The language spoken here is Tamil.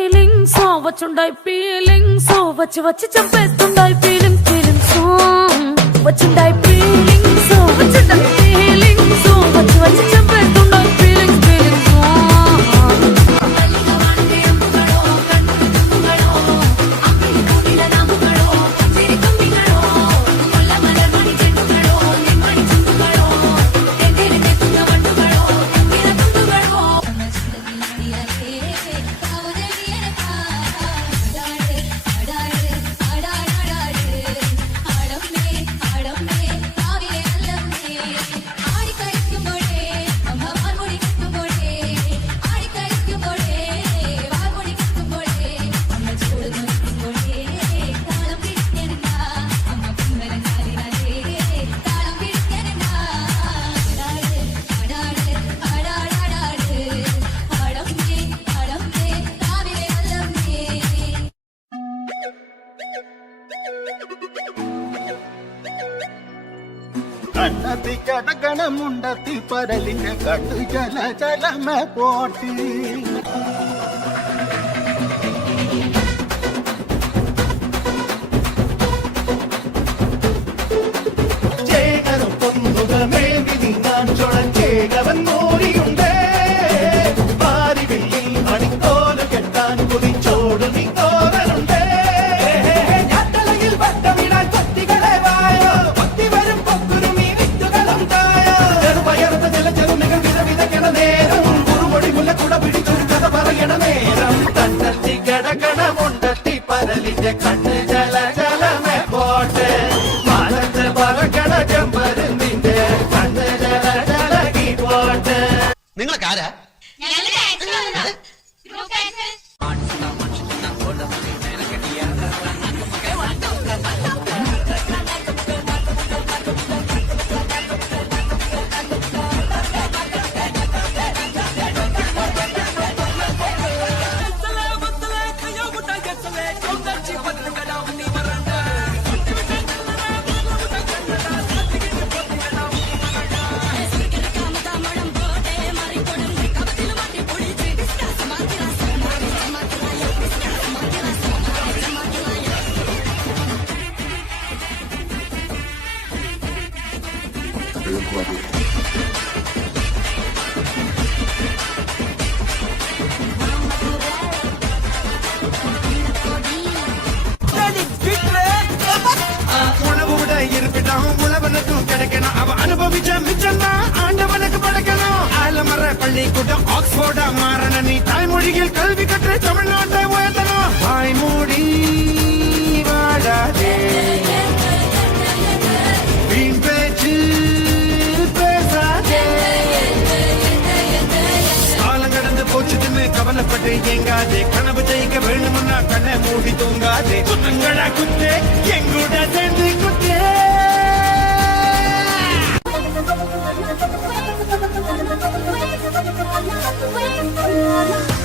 ఫీలింగ్స్ వచ్చుండాయి ఫీలింగ్స్ వచ్చి వచ్చి చంపేస్తుండాయి ఫీలింగ్స్ ఫీలింగ్స్ వచ్చుండాయి ఫీలింగ్స్ వచ్చుండాయి ఫీలింగ్స్ వచ్చి వచ్చి చంపేస్తుండాయి ఫీలింగ్స్ ఫీలింగ్స్ കണ്ണത്തി കടകണമുണ്ടത്തി പരലിന്റെ കണ്ടു ജല ജലമ പോട്ടി ചേകരം പൊന്നുക മേവി നീങ്ങാൻ ചുഴഞ്ചേകവൻ മോറിയുണ്ടേ പാരിവില്ലിൽ മണിക്കോല് കെട്ടാൻ കുതിച്ചോട് നീ തോരനുണ്ടേ ഞാത്തലയിൽ വട്ടമിടാൻ കൊത്തികളെ വായോ കൊത്തി വരും പൊക്കുരു മീ വിത്തുകളും തായോ ചെറുപയർത്ത ചില ചെറുമികൾ വിധവിധക്കണ നേരം കുറുമൊഴി മുല്ലക്കുട പിടിച്ചൊരു കഥ പറയണ നേരം തണ്ടത്തി കിടക്കണമുണ്ടത്തി പരലിന്റെ കണ്ണ് ജല ജലമേ പോട്ടെ മാനത്ത് പറക്കണ ചെമ്പരുന്നിന്റെ കണ്ണ് ജല ജലകി പോട്ടെ. നിങ്ങളൊക്കെ ആരാ? உழவனுக்கும் கிடைக்கணும் அவ அனுபவிச்ச மிச்சம் தான் ஆண்டவனுக்கு படைக்கணும் ஆலமர பள்ளிக்கூடம் ஆக்ஸ்போர்டா மாறன நீ தாய்மொழியில் கல்வி கற்று தமிழ்நாட்டை உயர்த்தணும் வாய்மூடி வாடாதே வீண் பேச்சு பேசாதே காலம் கடந்து போச்சுன்னு கவலைப்பட்டு எங்காதே கனவு ஜெயிக்க வேணும்னா கண்ணை மூடி தூங்காதே குத்துங்களா குத்தே எங்கூட சேர்ந்து குத்தே. Wait.